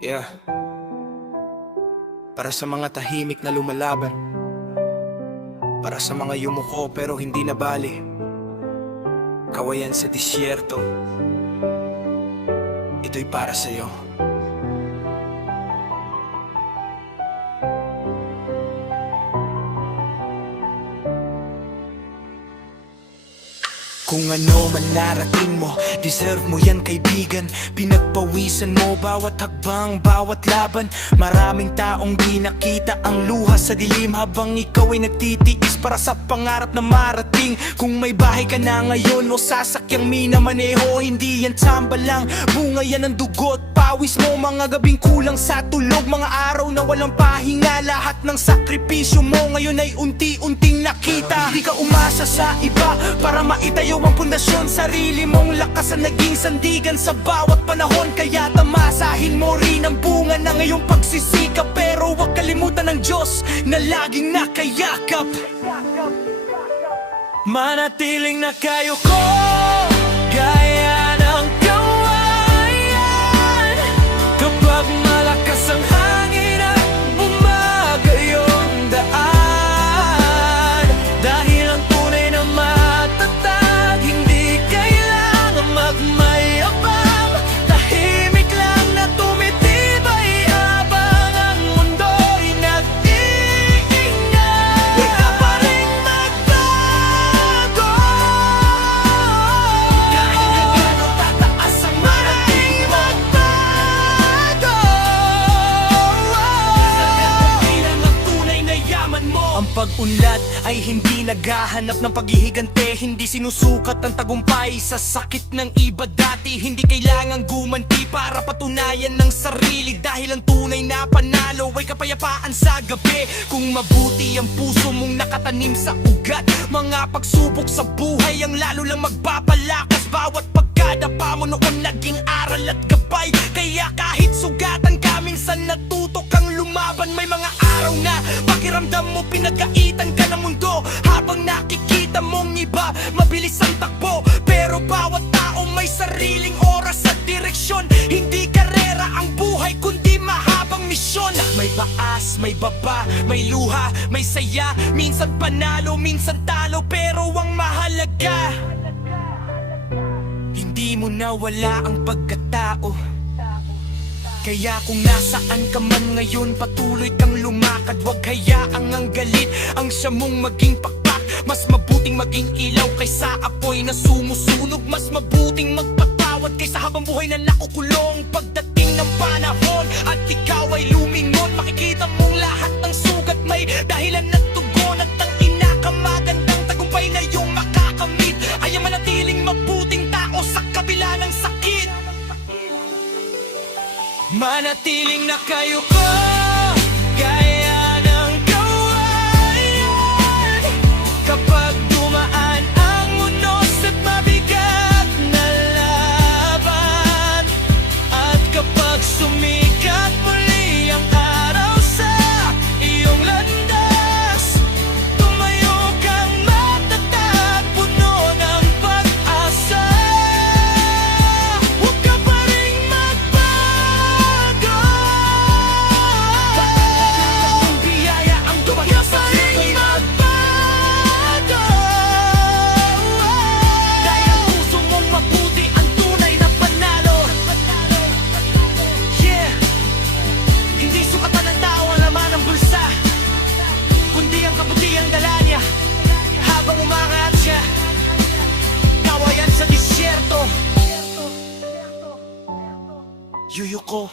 Yeah. Para sa mga tahimik na lumalaban, para sa mga yumuko pero hindi nabali, kawayan sa disyerto, ito'y para sa'yo. Kung ano man narating mo, deserve mo yan kaibigan. Pinagpawisan mo bawat hakbang, bawat laban. Maraming taong di nakita ang luha sa dilim, habang ikaw ay nagtitiis para sa pangarap na marating. Kung may bahay ka na ngayon o sasakyang minamaneho, hindi yan tsamba lang, bunga yan ng dugot, pawis mo. Mga gabing kulang sa tulog, mga araw na walang pahinga. Lahat ng sakripisyo mo ngayon ay unti-unting nakita. Hindi ka umasa sa iba para maitayo ang pundasyon. Sarili mong lakas ang naging sandigan sa bawat panahon. Kaya tamasahin mo rin ang bunga ng iyong pagsisikap. Pero huwag kalimutan ng Diyos na laging nakayakap. Manatiling nakayuko gaya ng kawayan. Kapag malakas ang hangin at bumagay ang daan, dahil ang tunay na matatag hindi kailangan magmayabang. Tahimik lang na tumitibay habang ang mundo'y nag-iingay. Huwag ka pa rin magbago, kahit na gano'n tataas ang marating magbago. Bilang ang tunay na yaman mo. Ang pag-unlad ay hindi naghahanap ng paghihigante, hindi sinusukat ang tagumpay sa sakit ng iba dati. Hindi kailangang gumanti para patunayan ng sarili, dahil ang tunay na panalo ay kapayapaan sa gabi. Kung mabuti ang puso mong nakatanim sa ugat, mga pagsubok sa buhay ang lalo lang magpapalakas. Bawat pagkadapa mo noon naging aral at gabay, kaya kahit sugatan ka minsan natuto kang lumaban. May mga araw na pakiramdam mo pinagkaitan ka ng mundo, habang nakikita mong iba mabilis ang takbo. Pero bawat tao may sariling oras at direksyon. Hindi karera ang buhay kundi mahabang misyon. May baas, may baba, may luha, may saya. Minsan panalo, minsan talo, pero ang mahalaga hindi mo nawala ang pagkatao. Kaya kung nasaan ka man ngayon, patuloy kang lumakad. Huwag hayaang ang galit ang siya mong maging pakpak. Mas mabuting maging ilaw kaysa apoy na sumusunog. Mas mabuting magpatawad kaysa habang buhay na nakukulong. Pagdating ng panahon at ikaw ay lumingon, makikita mong lahat ng sugat may dahilan at tugon. At ang inakamagandang tagumpay na iyong makakamit ay ang manatiling mabuting tao sa kabila ng sakit. Manatiling nakayuko gaya ng kawayan. Kapag dumaan ang unos at mabigat na laban, at kapag sumikat muli ang araw sa iyong landas, tumayo kang matatag, puno ng pag-asa. Huwag ka pa rin magbago, ang biyaya ang dumating sa iyong magbago. Dahil ang puso mong mabuti ang tunay na panalo. Yeah, hindi sukatan ng tao ang laman ng bulsa, kundi ang kabutihang dala niya habang umangat siya. Kawayan sa disyerto, yuyuko